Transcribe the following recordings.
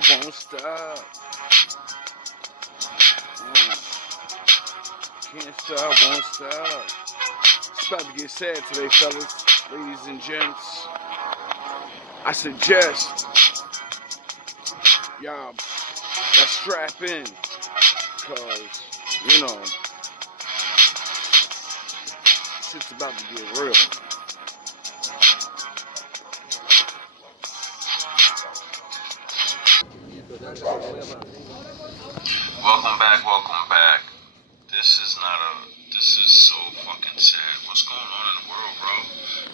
stop, won't stop. Can't stop, won't stop. It's about to get sad today, fellas, ladies and gents. I suggest y'all strap in, cause you know shit's about to get real. Welcome back. This is so fucking sad. What's going on in the world, bro?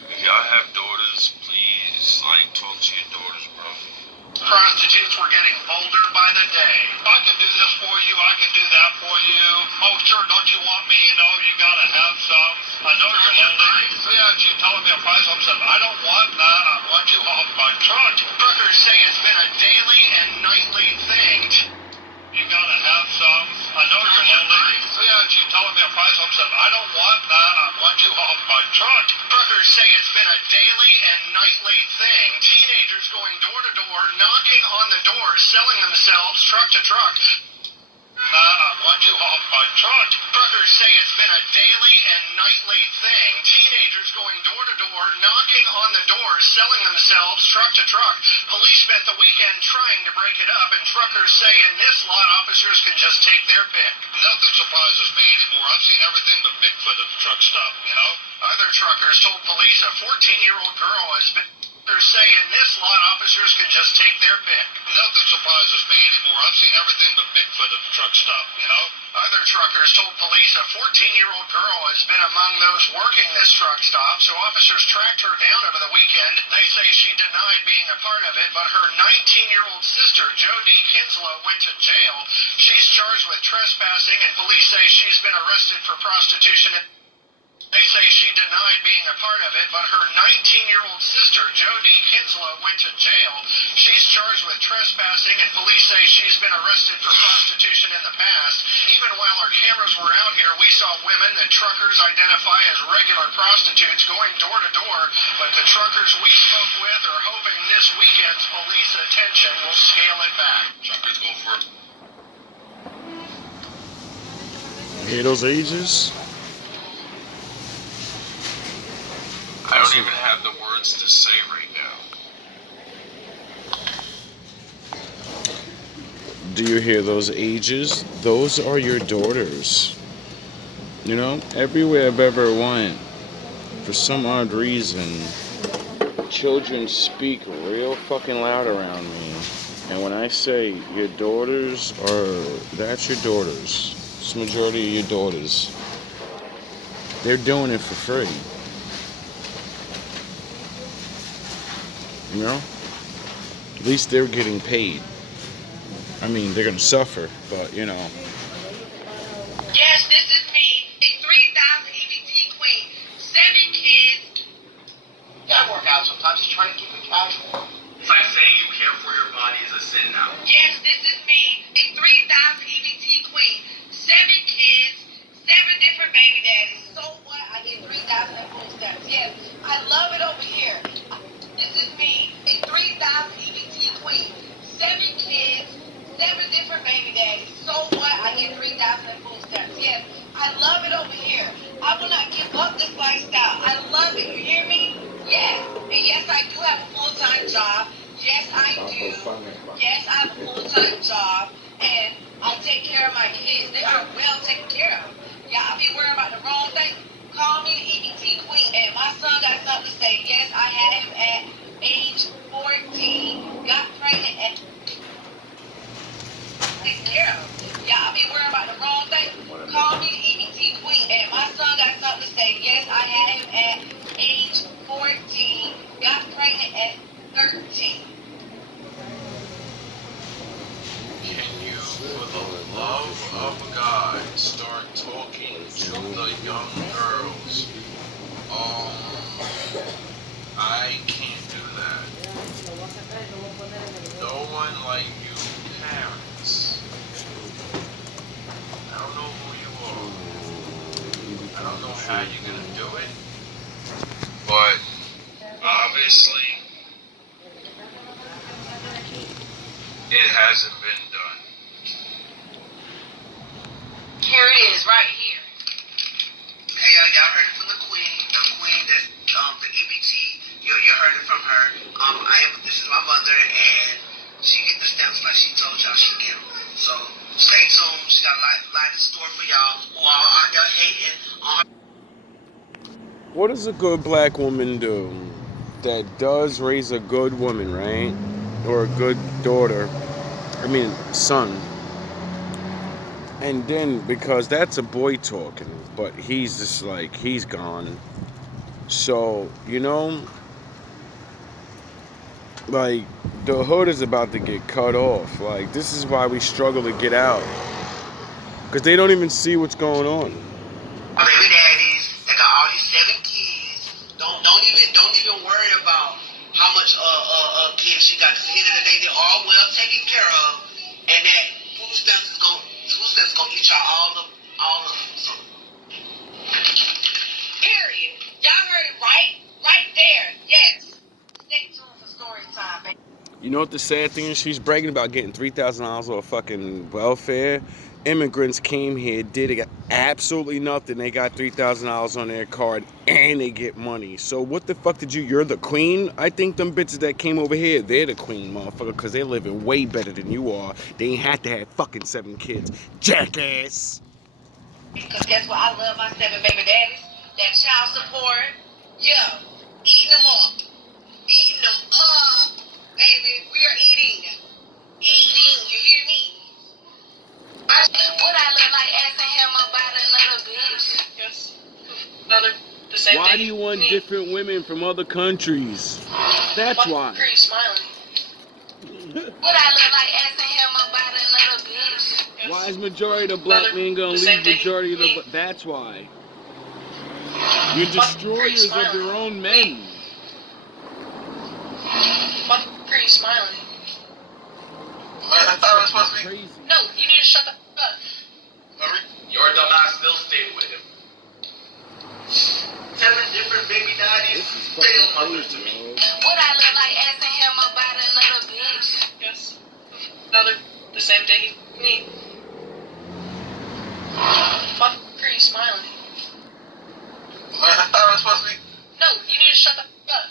If y'all have daughters, please, talk to your daughters, bro. Prostitutes were getting bolder by the day. I can do this for you, I can do that for you. Oh, sure, don't you want me? You know, you gotta have some. I know you're lonely. Yeah, she's telling me a price. I'm saying, I don't want that. I want you off my truck. Truckers say it's been a daily and nightly thing. You gotta have some. I know you're lonely. Yeah, she's telling me a price. I'm saying, I don't want that. I want you off my truck. Truckers say it's been a daily and nightly thing. Teenagers going door to door, knocking on the doors, selling themselves truck to truck. I want you off my truck. Truckers say it's been a daily and nightly thing. Teenagers going door to door, knocking on the doors, selling themselves truck to truck. Police spent the weekend trying to break it up, and truckers say in this lot, officers can just take their pick. Nothing surprises me anymore. I've seen everything but Bigfoot at the truck stop, you know? Other truckers told police a 14-year-old girl has been... say in this lot, officers can just take their pick. Nothing surprises me anymore. I've seen everything but Bigfoot at the truck stop, you know? Other truckers told police a 14-year-old girl has been among those working this truck stop, so officers tracked her down over the weekend. They say she denied being a part of it, but her 19-year-old sister, Jody Kinslow, went to jail. She's charged with trespassing, and police say she's been arrested for prostitution. They say she denied being a part of it, but her 19-year-old sister, Jody Kinslow, went to jail. She's charged with trespassing, and police say she's been arrested for prostitution in the past. Even while our cameras were out here, we saw women that truckers identify as regular prostitutes going door to door, but the truckers we spoke with are hoping this weekend's police attention will scale it back. Truckers go for it. Hear those ages? I don't even have the words to say right now. Do you hear those ages? Those are your daughters. You know, everywhere I've ever went, for some odd reason, children speak real fucking loud around me. And when I say your daughters that's your daughters. It's the majority of your daughters. They're doing it for free. You know? At least they're getting paid. I mean, they're gonna suffer, but you know. Yes, this is me, a 3,000 EBT queen, 7 kids. Yeah, I work out sometimes to try to keep it casual. It's like saying you care for your body is a sin now. Yes, this is me, a 3,000 EBT queen, 7 kids, 7 different baby daddies. So what? I get 3,000 in food stamps. Yes, I love it over here. This is me, a 3,000 EBT queen, 7 kids, 7 different baby daddies. So what? I get 3,000 in food stamps. Yes, I love it over here. I will not give up this lifestyle. I love it. You hear me? Yes. And yes, I do have a full-time job. Yes, I do. Yes, I have a full-time job. And I take care of my kids. They are well taken care of. Y'all be worrying about the wrong thing. Call me the EBT queen. And my son got something to say. Yes, I had him at age 14. Got pregnant at taken care of. Y'all be worrying about the wrong thing. Call me the EBT queen. And my son got something to say. Yes, I had him at age 14. Got pregnant at 13. Can you, for the love of God, start talking to the young girls? I can't do that. No one like you parents. I don't know who you are. I don't know how you're gonna do it. But obviously, it What does a good black woman do that does raise a good woman, right? Or a good daughter? I mean, son. And then, because that's a boy talking, but he's just like, he's gone. So, like, the hood is about to get cut off. Like, this is why we struggle to get out. Because they don't even see what's going on. Baby daddies that got all these 7 kids. Don't even worry about how much kids she got. 'Cause at the end of the day, they're all well taken care of, and that food stamps is gonna eat y'all all of them. So, period. Y'all heard it right there. Yes. Stay tuned for story time, baby. You know what the sad thing is? She's bragging about getting $3,000 off fucking welfare. Immigrants came here, did absolutely nothing. They got $3,000 on their card and they get money. So what the fuck did you? You're the queen? I think them bitches that came over here, they're the queen, motherfucker, because they're living way better than you are. They ain't had to have fucking 7 kids. Jackass! Because guess what? I love my 7 baby daddies. That child support. Yeah. Eating them up. Eating them up. Baby, we are eating. Eating. You hear me? Would I look like asking him about another bitch? Yes. The same Why thing. do you want different women from other countries? That's why. Are you smiling? Would I look like asking him about another bitch? Yes. Why is majority of the black men gonna leave majority of the... That's why. You're destroyers of your own men. Why are you smiling? I thought it was supposed to be. Crazy. No, you need to shut the fuck up. Your dumbass still stayed with him. 7 different baby daddies, still mothers to me. Would I look like asking him about another bitch? Yes. The same thing as me. Why are you smiling? I thought it was supposed to be. No, you need to shut the fuck up.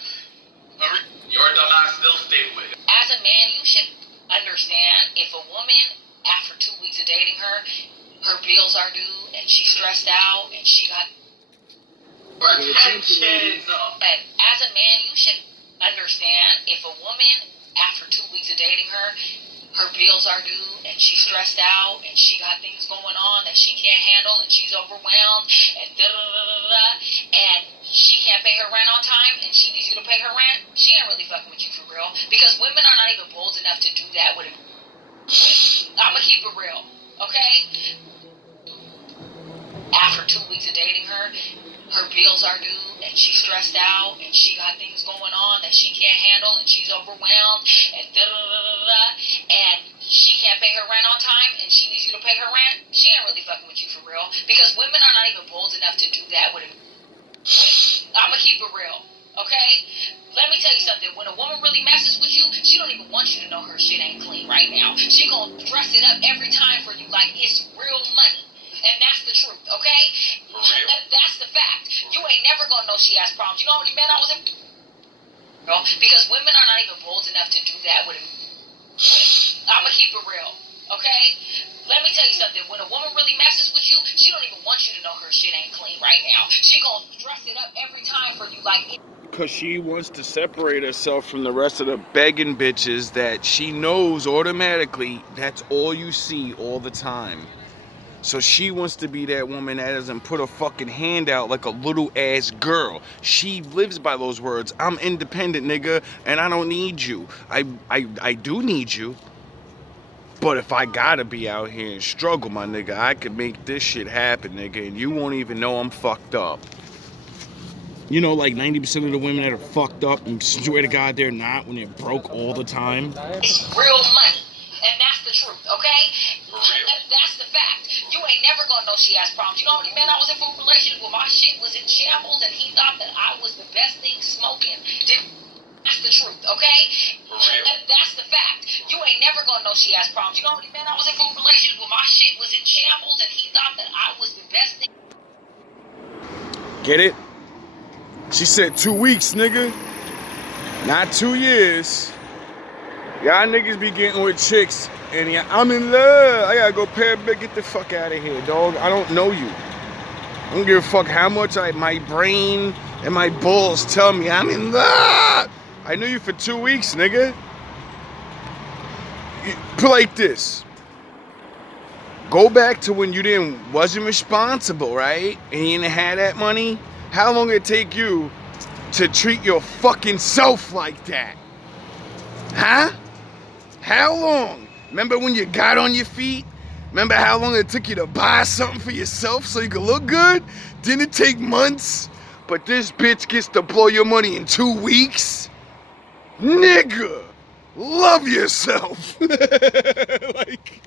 Your dumbass still stayed with him. As a man, you should understand if a woman, after 2 weeks of dating her bills are due and she's stressed out and she got Attention. But as a man, you should understand if a woman, after 2 weeks of dating her bills are due and she's stressed out and she got things going on that she can't handle and she's overwhelmed and and she can't pay her rent on time and she needs you to pay her rent, she ain't really fucking with you for real. Because women are not even bold enough to do that with it. I'ma keep it real, okay? After 2 weeks of dating her bills are due and she's stressed out and she got things going on that she can't handle and she's overwhelmed and and she can't pay her rent on time and she needs you to pay her rent, she ain't really fucking with you for real. Because women are not even bold enough to do that with it. I'ma keep it real, okay? Let me tell you something. When a woman really messes with you, she don't even want you to know her shit ain't clean right now. She gonna dress it up every time for you like it's real money. And that's the truth, okay? That's the fact. You ain't never gonna know she has problems. You know how many men I was in? Because women are not even bold enough to do that with it. I'ma keep it real, okay? Let me tell you something. When a woman really messes with you, she don't even want you to know her shit ain't clean right now. She gonna dress it up every time for you like... Because she wants to separate herself from the rest of the begging bitches that she knows automatically that's all you see all the time. So she wants to be that woman that doesn't put a fucking hand out like a little ass girl. She lives by those words. I'm independent, nigga, and I don't need you. I do need you. But if I gotta be out here and struggle, my nigga, I could make this shit happen, nigga, and you won't even know I'm fucked up. You know, like 90% of the women that are fucked up, and swear to God they're not when they're broke all the time. It's real money. And that's the truth, okay? That's the fact. You ain't never gonna know she has problems. You know how many men I was in for relationship where my shit was in shambles and he thought that I was the best thing smoking? That's the truth, okay? That's the fact. You ain't never gonna know she has problems. You know how many men I was in for relationship where my shit was in shambles and he thought that I was the best thing. Get it? She said 2 weeks, nigga. Not 2 years. Y'all niggas be getting with chicks and I'm in love. I gotta go pay a bill. Get the fuck out of here, dog. I don't know you. I don't give a fuck how much my brain And my balls tell me I'm in the. I knew you for 2 weeks, nigga. Put like this. Go back to when you wasn't responsible, right? And you didn't have that money. How long did it take you to treat your fucking self like that? Huh? How long? Remember when you got on your feet? Remember how long it took you to buy something for yourself so you could look good? Didn't it take months? But this bitch gets to blow your money in 2 weeks? Nigga, love yourself. Like,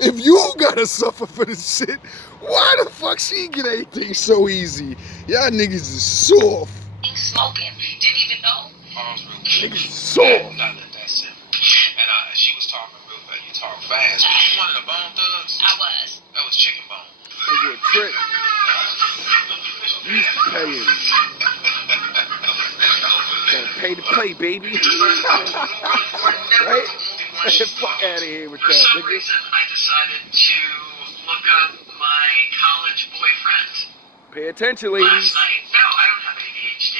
if you gotta suffer for this shit, why the fuck she get anything so easy? Y'all niggas is soft. Smoking. Didn't even know. Niggas is soft. That's simple. And she was talking real fast. You talk fast. Were you one of the Bone Thugs? I was. That was Chicken Bone. Cause you're a trick. You used to pay him. Gonna pay to play, baby. Right? Fuck out of here with For that, some nigga. reason, I decided to look up my college boyfriend. Pay attention, Last ladies. night. No, I don't have ADHD.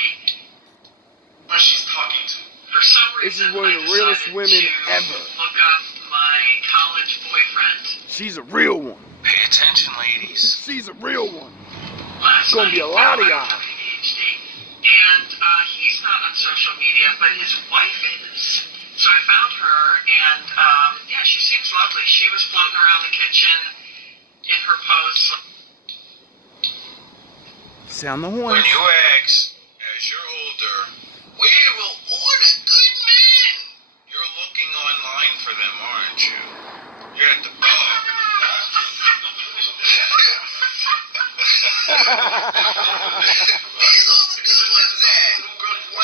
When she's talking to me. For some This reason, is one of the realest women ever. Look up my college boyfriend. She's a real one. Pay attention, ladies. She's a real one. Last It's gonna be a night. lot of No, I y'all. don't have ADHD. And he's not on social media, but his wife is. So I found her, and yeah, she seems lovely. She was floating around the kitchen in her posts. Sound the When horns. you ask, as you're older, where will all the good men? You're looking online for them, aren't you? You're at the bar. These are the good ones at.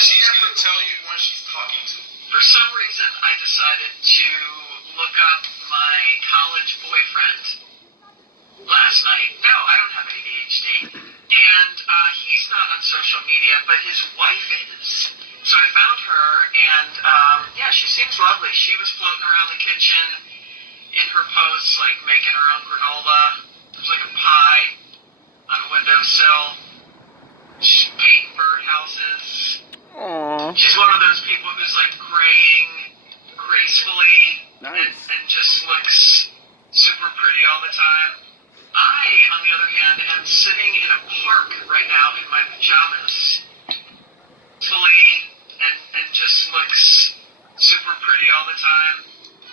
She's gonna tell you. When she's talking to me. For some reason, I decided to look up my college boyfriend last night. No, I don't have ADHD. And he's not on social media, but his wife is. So I found her, and yeah, she seems lovely. She was floating around the kitchen in her posts, like making her own granola. There's like a pie on a windowsill. She's painting birdhouses. Aww. She's one of those people who's like graying gracefully Nice. and just looks super pretty all the time. I, on the other hand, am sitting in a park right now in my pajamas, fully and just looks super pretty all the time.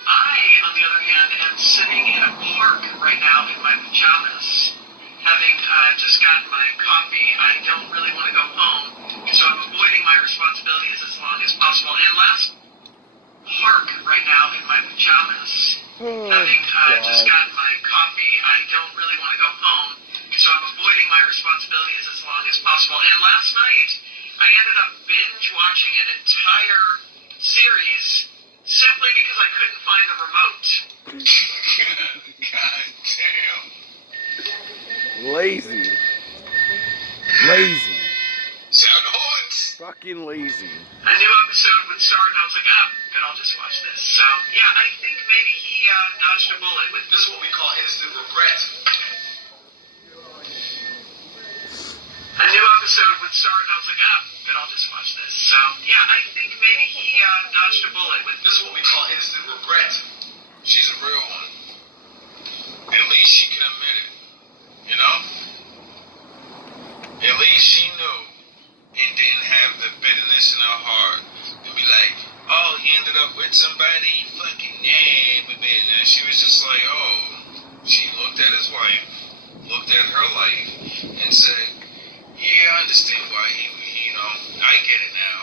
I, on the other hand, am sitting in a park right now in my pajamas, having just gotten my coffee. I don't really want to go home, so I'm avoiding my responsibilities as long as possible. And last park right now in my pajamas, having just gotten my coffee. I don't really want to go home, so I'm avoiding my responsibilities as long as possible. And last night, I ended up binge watching an entire series simply because I couldn't find the remote. God damn. Lazy. Lazy. Sound horns. Fucking lazy. A new episode would start, and I was like, good, I'll just watch this. So, yeah, I think maybe he dodged a bullet with This is what we call instant regret. a new episode would start, and I was like, good, I'll just watch this. So, yeah, I think maybe he dodged a bullet with This is what we call instant regret. She's a real one. At least she can admit it. You know? At least she knew and didn't have the bitterness in her heart and be like, oh, he ended up with somebody, fucking yeah, baby. And she was just like, oh. She looked at his wife, looked at her life, and said, yeah, I understand why he you know, I get it now.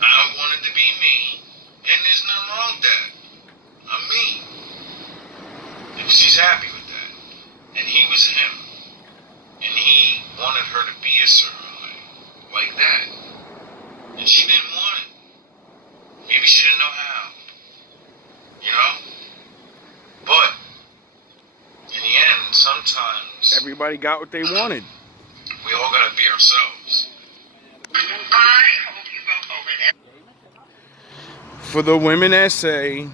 I wanted to be me, and there's nothing wrong with that. I'm me. And she's happy with that. And he was him. And he wanted her to be a certain way. Like that. And she didn't want it. Maybe she didn't know how. You know? But, in the end, sometimes Everybody got what they wanted. we all gotta be ourselves. I hope you go over there. For the women that say,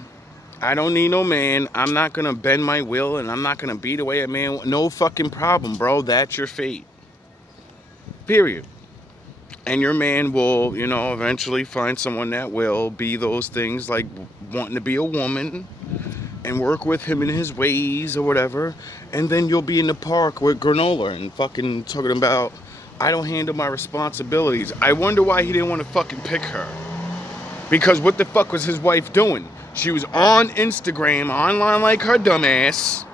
I don't need no man, I'm not gonna bend my will and I'm not gonna beat away a man, no fucking problem, bro. That's your fate. Period. And your man will, you know, eventually find someone that will be those things, like wanting to be a woman and work with him in his ways or whatever. And then you'll be in the park with granola and fucking talking about, I don't handle my responsibilities. I wonder why he didn't want to fucking pick her. Because what the fuck was his wife doing? She was on Instagram, online like her dumbass.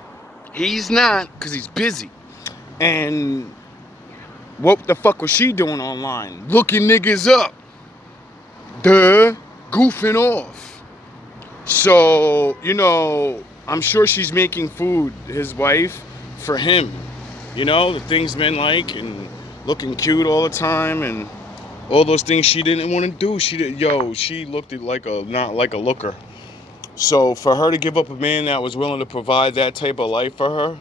He's not, because he's busy. And what the fuck was she doing online? Looking niggas up. Duh. Goofing off. So, you know, I'm sure she's making food, his wife, for him. You know, the things men like, and looking cute all the time, and all those things she didn't want to do. She looked at like not like a looker. So for her to give up a man that was willing to provide that type of life for her,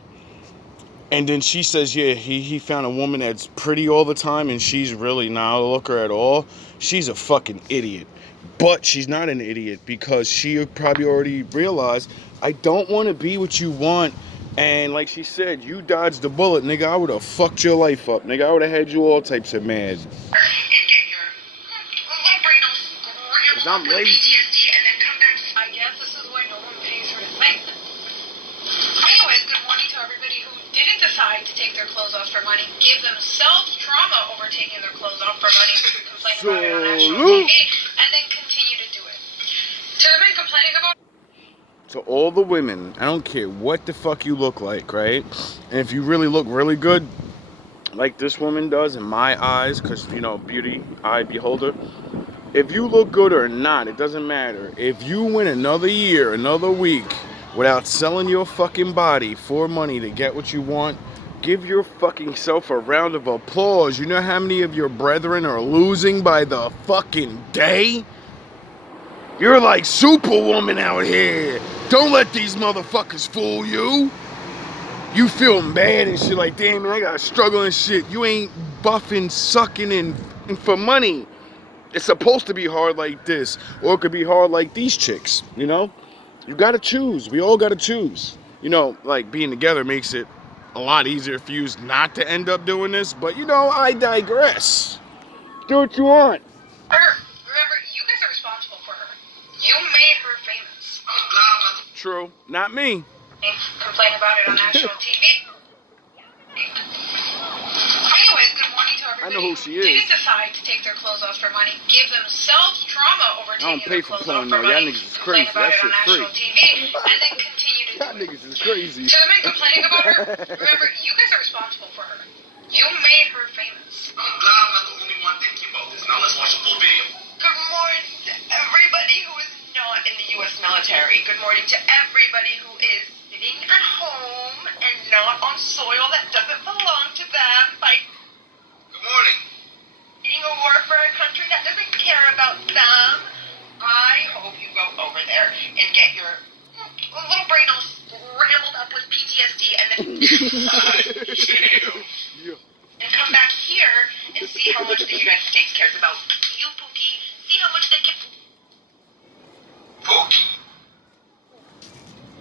and then she says, yeah, he found a woman that's pretty all the time and she's really not a looker at all, she's a fucking idiot. But she's not an idiot because she probably already realized, I don't want to be what you want. And like she said, you dodged the bullet, nigga. I would have fucked your life up, nigga. I would have had you all types of mad. And get your little brain all scrambled I'm up with lazy. PTSD and then come back. I guess this is why no one pays her to think. Anyways, good morning to everybody who didn't decide to take their clothes off for money, give themselves trauma over taking their clothes off for money, complain about it on national TV, and then continue to do it. To the men complaining about To all the women, I don't care what the fuck you look like, right? And if you really look really good, like this woman does in my eyes, because, you know, beauty, eye beholder. If you look good or not, it doesn't matter. If you win another year, another week, without selling your fucking body for money to get what you want, give your fucking self a round of applause. You know how many of your brethren are losing by the fucking day? You're like Superwoman out here. Don't let these motherfuckers fool you. You feel bad and shit like, damn, man, I gotta struggle and shit. You ain't buffing, sucking, and for money. It's supposed to be hard like this, or it could be hard like these chicks, you know? You gotta choose. We all gotta choose. You know, like being together makes it a lot easier for you not to end up doing this, but you know, I digress. Do what you want. her. Remember, you guys are responsible for her. You made her famous. True. Not me. Complain about it on national TV. Anyways, good morning to everybody I know who she who is. didn't decide to take their clothes off for money, give themselves trauma over I don't taking pay their for clothes off porn, for though. Y'all money, niggas is complain crazy. about That it on shit's national free. TV, and then continue to Y'all do it. niggas is crazy. To the men complaining about her, remember, you guys are responsible for her. You made her famous. I'm glad I'm not the only one thinking about this. Now let's watch the full video. Good morning to everybody who is not in the U.S. military. Good morning to everybody who is sitting at home and not on soil that doesn't belong to them, fighting Good morning. a war for a country that doesn't care about them. I hope you go over there and get your little brain all scrambled up with PTSD and then and come back here and see how much the United States cares about you, Pookie. See how much they give. Pookie.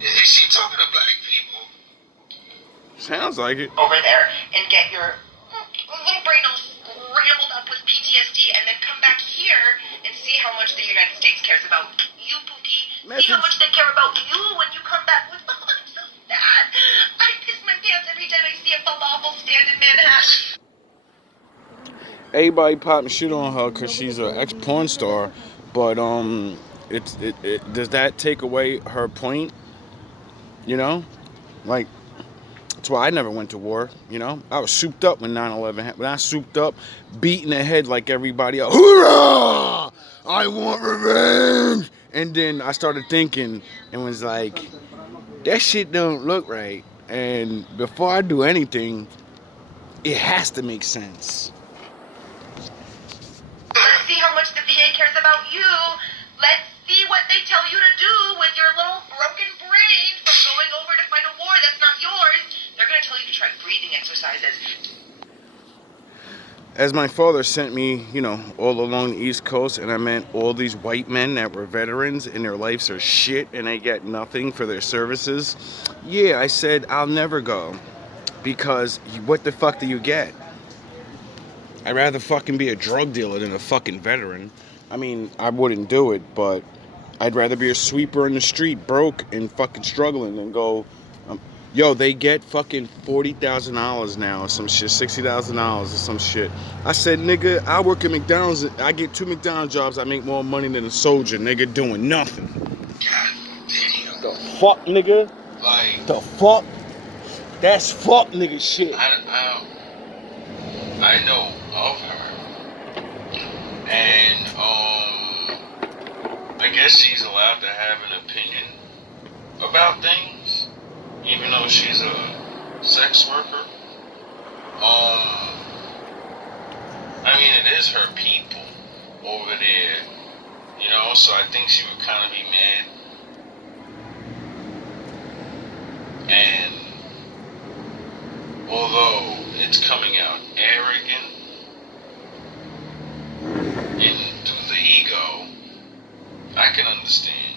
Is she talking to black people? Sounds like it. Over there and get your little brain all scrambled up with PTSD and then come back here and see how much the United States cares about you, Pookie. See how much they care about you when you come back with, oh, I'm so sad. I piss my pants every time I see a falafel stand in Manhattan. Everybody popping shit on her because she's an ex-porn star, but does that take away her point? You know, like, that's why I never went to war. You know, I was souped up when 9/11 happened. When I souped up, beating the head like everybody else. Hoorah! I want revenge. And then I started thinking and was like, that shit don't look right. And before I do anything, it has to make sense. Let's see how much the VA cares about you. Let's see what they tell you to do with your little broken brain from going over to fight a war that's not yours. They're going to tell you to try breathing exercises. As my father sent me, you know, all along the East Coast, and I met all these white men that were veterans and their lives are shit and they get nothing for their services. Yeah, I said, I'll never go because what the fuck do you get? I'd rather fucking be a drug dealer than a fucking veteran. I mean, I wouldn't do it, but I'd rather be a sweeper in the street, broke and fucking struggling, than go. Yo, they get fucking $40,000 now, or some shit, $60,000 or some shit. I said, nigga, I work at McDonald's. I get 2 McDonald's jobs. I make more money than a soldier, nigga, doing nothing. God damn. The fuck, nigga? Like, The fuck? That's fuck, nigga shit. I know of her. And, I guess she's allowed to have an opinion about things, even though she's a sex worker. I mean, it is her people over there, you know, so I think she would kind of be mad. And although it's coming out arrogant and through the ego, I can understand.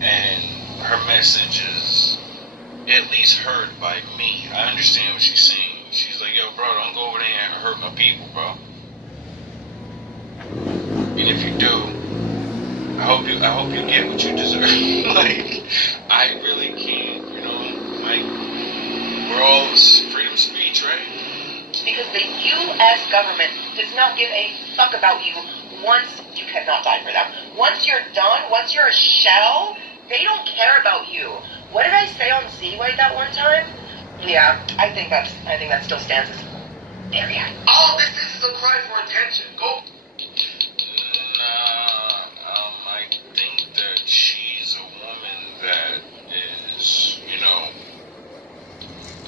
And her message is at least heard by me. I understand what she's saying. She's like, yo, bro, don't go over there and hurt my people, bro. And if you do, I hope you get what you deserve. Like, I really can't, you know, like, we're all freedom of speech, right? Because the U.S. government does not give a fuck about you once you cannot die for them. Once you're done, once you're a shell, they don't care about you. What did I say on Z-Way that one time? Yeah, I think that still stands as area. All this is a cry for attention. Go. Nah, I think that she's a woman that is, you know,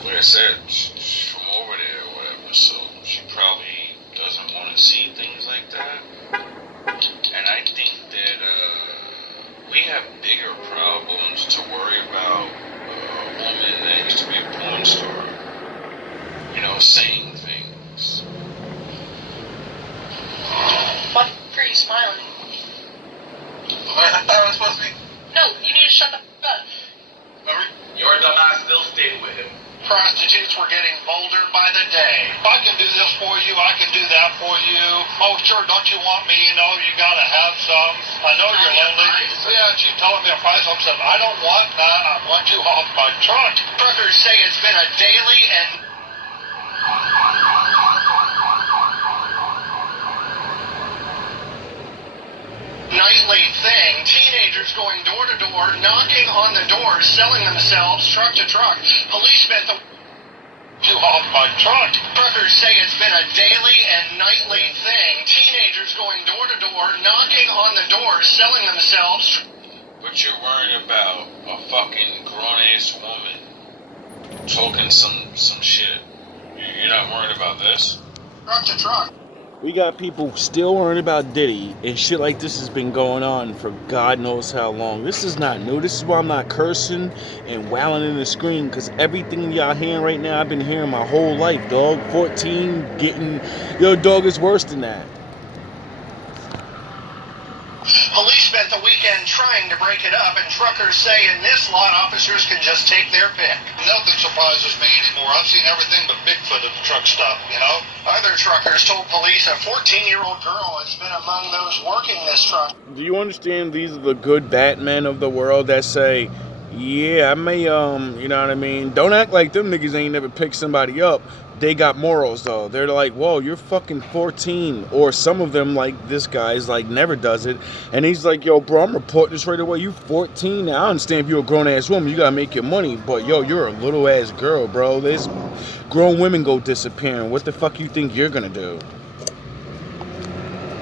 like I said, she's from over there or whatever, so she probably doesn't want to see things like that. And I think that we have bigger problems to worry about a woman that used to be a porn star, you know, saying things. What are you smiling? I thought I was supposed to be. No, you need to shut the fuck up. Your dumbass still stayed with him. Prostitutes were getting bolder by the day. I can do this for you, I can do that for you. Oh, sure, don't you want me? You know, you gotta have some. I know you're lonely. Yeah, she told me a price. I said, I don't want that. I want you off my truck. Truckers say it's been a daily and nightly thing. Teenagers going door to door, knocking on the doors, selling themselves truck to truck. Police spent the you off my truck. Truckers say it's been a daily and nightly thing. Teenagers going door to door, knocking on the doors, selling themselves. But you're worried about a fucking grown-ass woman talking some shit. You're not worried about this? Truck to truck. We got people still worrying about Diddy, and shit like this has been going on for God knows how long. This is not new. This is why I'm not cursing and wailing in the screen, because everything y'all hearing right now, I've been hearing my whole life, dog. 14, getting... Yo, dog, is worse than that. Police spent the weekend trying to break it up, and truckers say in this lot, officers can just take their pick. Nothing surprises me anymore. I've seen everything but Bigfoot at the truck stop, you know? Other truckers told police a 14-year-old girl has been among those working this truck. Do you understand these are the good Batmen of the world that say, yeah, I may, you know what I mean? Don't act like them niggas ain't never picked somebody up. They got morals, though. They're like, whoa, you're fucking 14. Or some of them, like this guy's, like, never does it. And he's like, yo, bro, I'm reporting this right away. You 14? Now, I understand if you're a grown-ass woman, you gotta make your money. But, yo, you're a little-ass girl, bro. There's grown women go disappearing. What the fuck you think you're gonna do?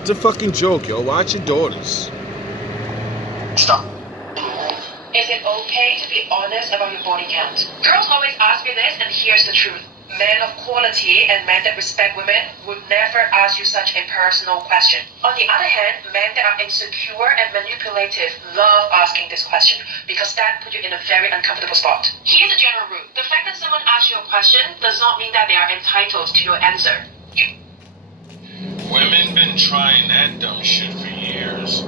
It's a fucking joke, yo. Watch your daughters. Stop. Is it okay to be honest about your body count? Girls always ask me this, and here's the truth. Men of quality and men that respect women would never ask you such a personal question. On the other hand, men that are insecure and manipulative love asking this question because that puts you in a very uncomfortable spot. Here's a general rule. The fact that someone asks you a question does not mean that they are entitled to your answer. Women been trying that dumb shit for years,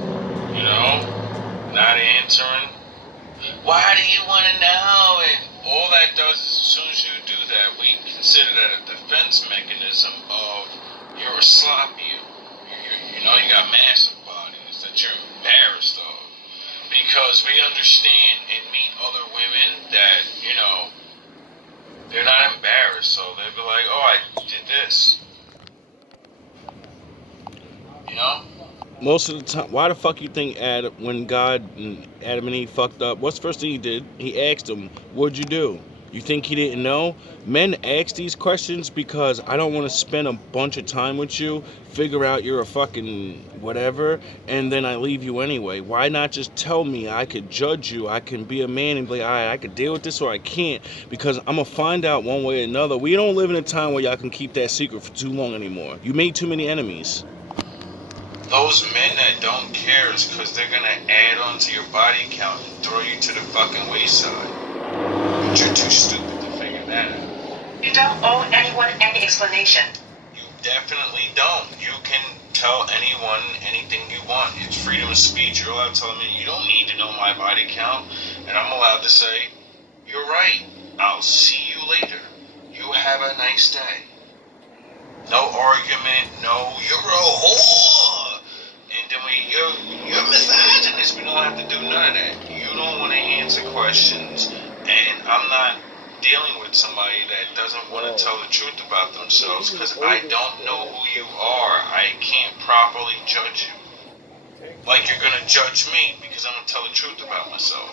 you know? Not answering. Why do you want to know? And all that does is as soon as you do that, we consider that a defense mechanism of Most of the time, why the fuck you think Adam, when Adam and Eve fucked up, what's the first thing he did? He asked him, "What'd you do?" You think he didn't know? Men ask these questions because I don't want to spend a bunch of time with you, figure out you're a fucking whatever, and then I leave you anyway. Why not just tell me? I could judge you. I can be a man and be like, all right, I could deal with this or I can't, because I'm gonna find out one way or another. We don't live in a time where y'all can keep that secret for too long anymore. You made too many enemies. Those men that don't care is because they're gonna add on to your body count and throw you to the fucking wayside. But you're too stupid to figure that out. You don't owe anyone any explanation. You definitely don't. You can tell anyone anything you want. It's freedom of speech. You're allowed to tell me you don't need to know my body count, and I'm allowed to say, you're right. I'll see you later. You have a nice day. No argument. No, you're a whore. And then you're misogynist. We don't have to do none of that. You don't want to answer questions, and I'm not dealing with somebody that doesn't want to tell the truth about themselves because I don't know who you are. I can't properly judge you. Like you're gonna judge me because I'm gonna tell the truth about myself.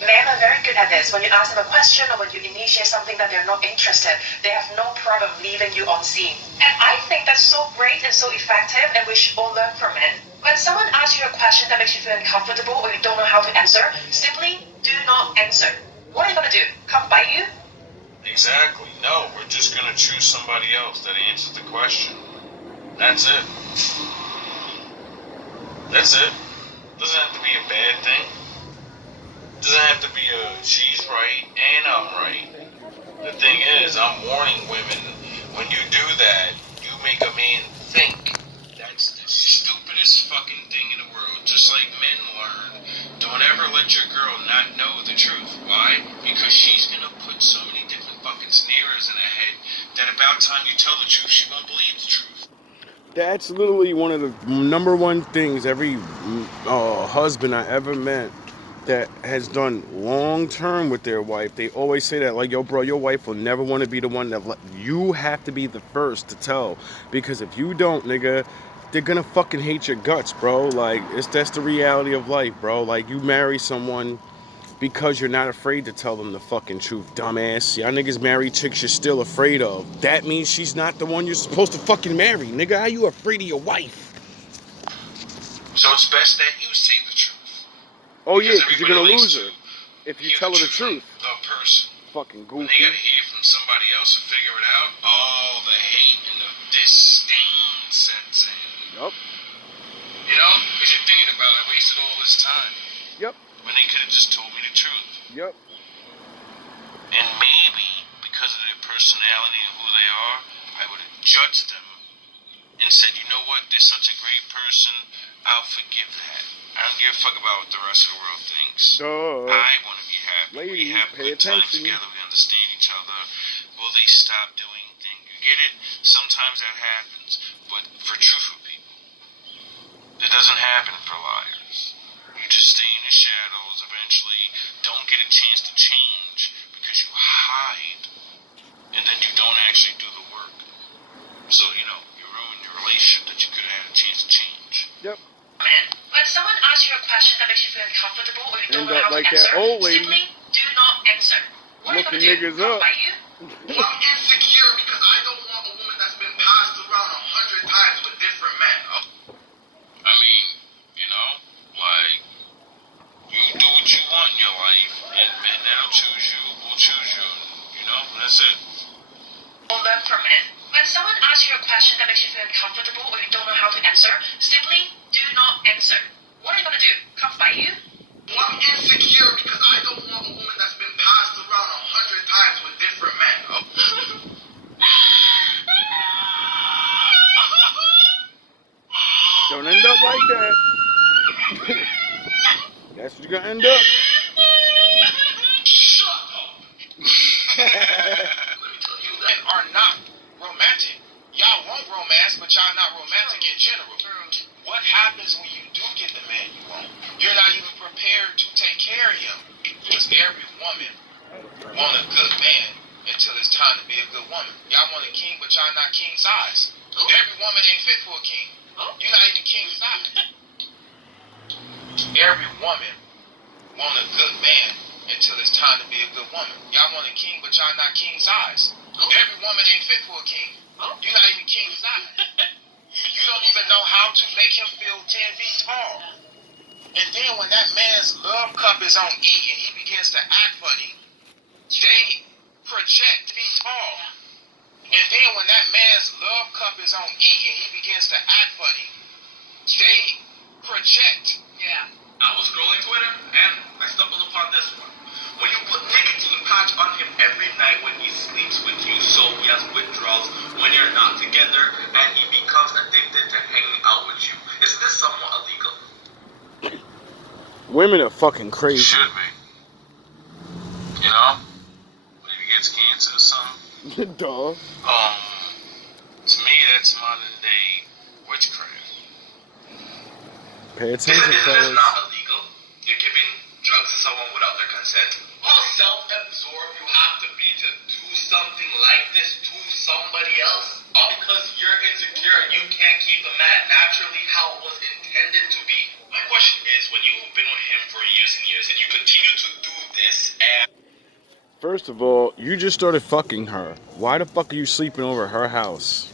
Men are very good at this. When you ask them a question or when you initiate something that they're not interested, they have no problem leaving you on scene. And I think that's so great and so effective, and we should all learn from it. When someone asks you a question that makes you feel uncomfortable or you don't know how to answer, simply do not answer. What are you gonna do? Come bite you? Exactly. No, we're just gonna choose somebody else that answers the question. That's it. That's it. Doesn't have to be a bad thing. Doesn't have to be a she's right and I'm right. The thing is, I'm warning women, when you do that, you make a man think. That's the stupidest fucking thing in the world. Just like men learn, don't ever let your girl not know the truth. Why? Because she's gonna put so many different fucking scenarios in her head that about time you tell the truth, she won't believe the truth. That's literally one of the number one things every husband I ever met that has done long term with their wife. They always say that, like, yo, bro, your wife will never want to be the one that you have to be the first to tell, because if you don't, nigga, they're gonna fucking hate your guts, bro. Like, that's the reality of life, bro. Like, you marry someone because you're not afraid to tell them the fucking truth, dumbass. Y'all niggas marry chicks you're still afraid of. That means she's not the one you're supposed to fucking marry, nigga. How you afraid of your wife? So it's best that you say the truth. Oh yeah, because you're gonna lose her if you tell her the truth. The person. Fucking When they goofy. gotta hear from somebody else to figure it out, all the hate and the disdain sets in. Yup. You know? Because you're thinking about, I wasted all this time. Yep. When they could have just told me the truth. Yep. And maybe, because of their personality and who they are, I would have judged them and said, you know what, they're such a great person, I'll forgive that. I don't give a fuck about what the rest of the world thinks. I want to be happy. Ladies, we have pay good times attention. together. We understand each other. Will they stop doing things? You get it? Sometimes that happens. But for truthful people, that doesn't happen for liars. You just stay in the shadows. Eventually, don't get a chance to change because you hide. And then you don't actually do the work. So, you know, you ruin your relationship that you could have had a chance to change. Yep. When someone asks you a question that makes you feel uncomfortable or you don't End know up how to like that answer, old lady. simply do not answer. What are you Looking gonna do? niggas Come up. bite you? Well, I'm insecure because I don't want a woman that's been passed around 100 times with different men. I mean, you know, like, you do what you want in your life, and men that'll choose you will choose you. You know, that's it. Or learn from it. When someone asks you a question that makes you feel uncomfortable or you don't know how to answer, simply do not answer. What are you gonna do? Come bite you? Well, I'm insecure because I don't want a woman that's been passed around 100 times with different men. Don't end up like that. That's what you're gonna end up. Shut up! Let me tell you that. Men are not romantic. Y'all want romance, but y'all not romantic in general. What happens when you do get the man you want? You're not even prepared to take care of him. Because every woman want a good man until it's time to be a good woman. Y'all want a king, but y'all not king size. Every woman ain't fit for a king. You're not even king size. Every woman want a good man until it's time to be a good woman. Y'all want a king, but y'all not king size. Every woman ain't fit for a king. You're not even king size. You don't even know how to make him feel 10 feet tall. And then when that man's love cup is on E and he begins to act funny, they project to be tall. And then when that man's love cup is on E and he begins to act funny, they project. Yeah. I was scrolling Twitter and I stumbled upon this one. When you put nicotine patch on him every night when he sleeps with you, so he has withdrawals when you're not together and he becomes addicted to hanging out with you. Is this somewhat illegal? Women are fucking crazy. Should be. You know? When he gets cancer or something. Duh. To me, that's modern day witchcraft. Pay attention, Isn't fellas. this not illegal? You're giving drugs to someone without their consent. How self-absorbed you have to be to do something like this to somebody else? All because you're insecure and you can't keep a man naturally how it was intended to be? My question is, when you've been with him for years and years and you continue to do this and... First of all, you just started fucking her. Why the fuck are you sleeping over her house?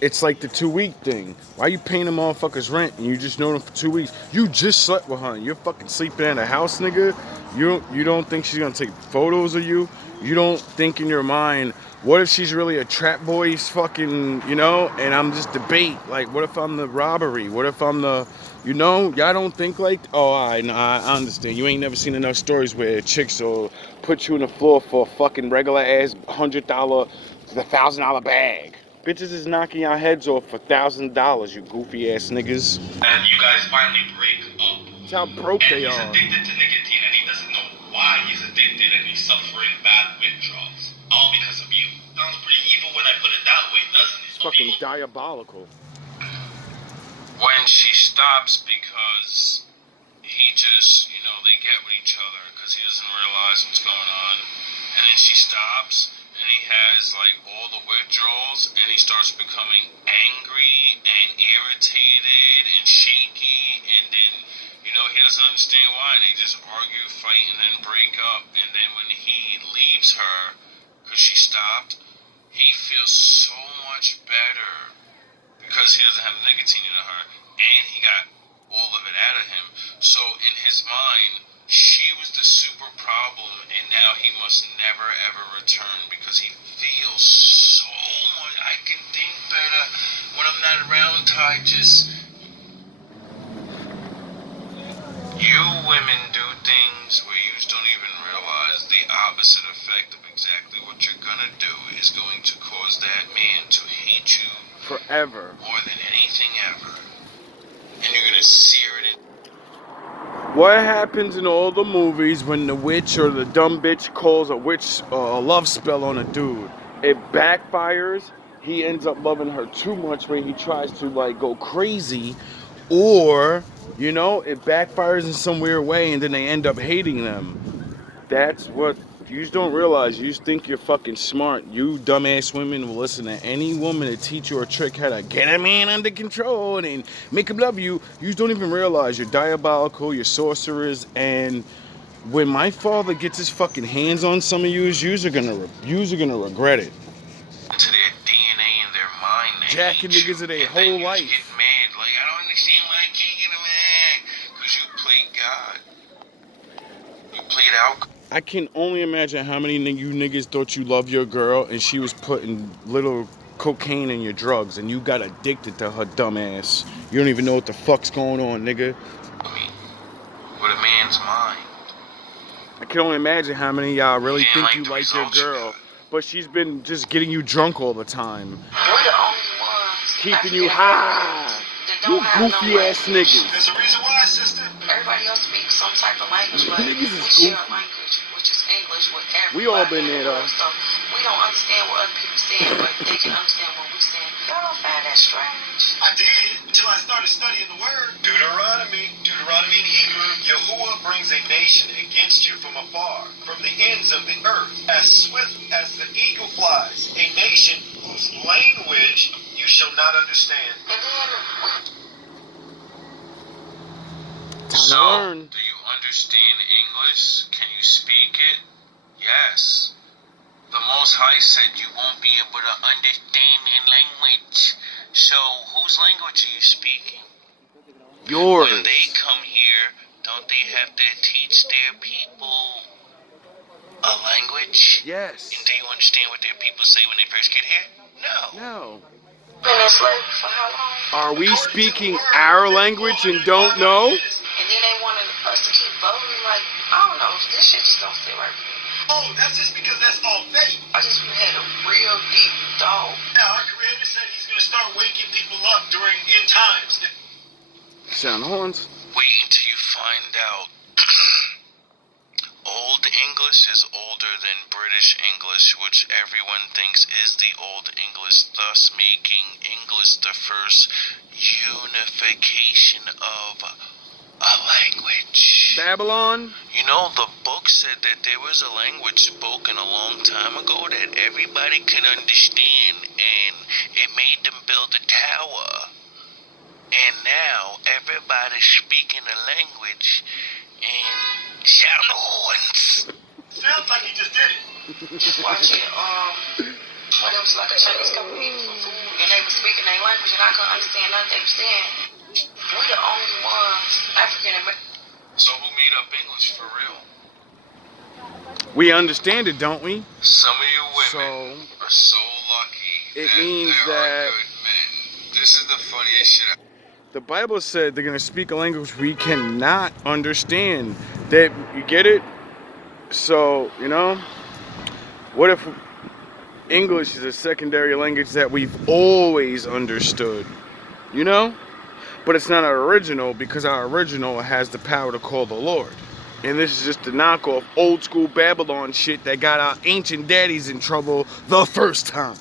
It's like the 2-week thing. Why you paying the motherfuckers rent and you just know them for 2 weeks? You just slept with her and you're fucking sleeping in a house, nigga. You don't think she's gonna take photos of you? You don't think in your mind, what if she's really a trap boy's fucking, you know, and I'm just debate. Like, what if I'm the robbery? What if I'm the, you know, y'all don't think like, oh, I understand. You ain't never seen enough stories where chicks will put you on the floor for a fucking regular ass $100, $1,000 bag. Bitches is knocking your heads off for $1,000, you goofy ass niggas. and you guys finally break up. That's how broke And they he's are. addicted to nicotine and he doesn't know why he's addicted and he's suffering bad withdrawals. All because of you. Sounds pretty evil when I put it that way, doesn't it? It's fucking diabolical. When she stops because he just, you know, they get with each other because he doesn't realize what's going on. And then she stops and he has like all the withdrawals and he starts becoming angry and irritated and shaky, and then, you know, he doesn't understand why, and they just argue, fight, and then break up. And then when he leaves her because she stopped, he feels so much better because he doesn't have the nicotine in her, and he got all of it out of him. So in his mind, she was the super problem, and now he must never ever return because he feels so much. I can think better when I'm not around Ty. Just you women do things where you just don't even realize the opposite effect of exactly what you're gonna do is going to cause that man to hate you Forever. more than anything ever. And you're gonna sear it in. What happens in all the movies when the witch or the dumb bitch calls a witch a love spell on a dude? It backfires. He ends up loving her too much where he tries to like go crazy, or, you know, it backfires in some weird way and then they end up hating them. That's what you just don't realize. You just think you're fucking smart. You dumbass women will listen to any woman to teach you a trick how to get a man under control and make him love you. You just don't even realize you're diabolical, you're sorcerers, and when my father gets his fucking hands on some of you are gonna regret it. To their DNA and their mind. They Jacking hate you. niggas of their And then whole you life. just get mad. Like, I don't understand why I can't get a man. Because you played God. You played out. I can only imagine how many you niggas thought you loved your girl and she was putting little cocaine in your drugs and you got addicted to her dumb ass. You don't even know what the fuck's going on, nigga. I mean, with a man's mind. I can only imagine how many of y'all really didn't think like you the like your results you girl, got. but she's been just getting you drunk all the time. We're the only ones Keeping you African high. Americans that You don't have goofy no ass language. niggas. There's a reason why, sister. Everybody else speaks some type of language, but we Niggas is share goofy. a language, which is English with everybody. We all been in there, the though. world, so we don't understand what other people saying, but they can understand what we're saying. Y'all don't find that strange? I did until I started studying the word. Deuteronomy in Hebrew. Yahuwah brings a nation against you from afar, from the ends of the earth, as swift as the eagle flies. A nation whose language you shall not understand. And then gonna learn. do you understand English? Can you speak it? Yes. The Most High said you won't be able to understand in language. So, whose language are you speaking? Yours. When they come here, don't they have to teach their people a language? Yes. And do you understand what their people say when they first get here? No. No. Been enslaved for how long? Are we speaking our language and don't know? And then they wanted us to keep voting. Like, I don't know. This shit just don't sit right with me. Oh, that's just because that's all fake. I just had a real deep thought. Yeah, our creator said he's going to start waking people up during end times. Sound horns. Wait until you find out. Old English is older than British English, which everyone thinks is the Old English, thus making English the first unification of a language. Babylon. You know, the book said that there was a language spoken a long time ago that everybody could understand, and it made them build a tower. And now everybody's speaking a language and sound the horns. Sounds like he just did it. Just watching, when it was like a Chinese company for food, and they were speaking their language, and I couldn't understand nothing they were saying. We're the only ones, African American. So who made up English for real? We understand it, don't we? Some of you women So are so lucky it that means there that are good men. This is the funniest shit. the Bible said they're gonna speak a language we cannot understand. That you get it? So, you know, what if English is a secondary language that we've always understood? You know? But it's not our original, because our original has the power to call the Lord. And this is just a knockoff old school Babylon shit that got our ancient daddies in trouble the first time.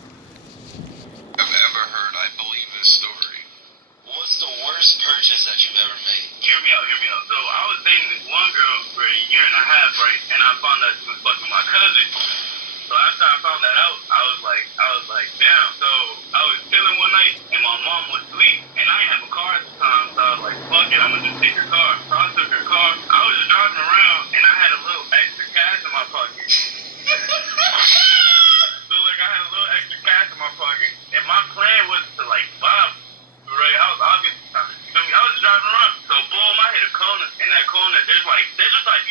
I've ever heard. I believe this story. What's the worst purchase that you've ever made? Hear me out, hear me out. So I was dating this one girl for a year and a half, right? And I found out she was fucking my cousin. So after I found that out, I was like, damn. So I was chilling one night and my mom was asleep and I didn't have a car at the time. So I was like, fuck it, I'm gonna just take her car. So I took her car. I was just driving around and I had a little extra cash in my pocket. So like I had a little extra cash in my pocket. And my plan was to like buy, right? I was obviously, you feel me? I was just driving around. So boom, I hit a corner, and that corner, there's just like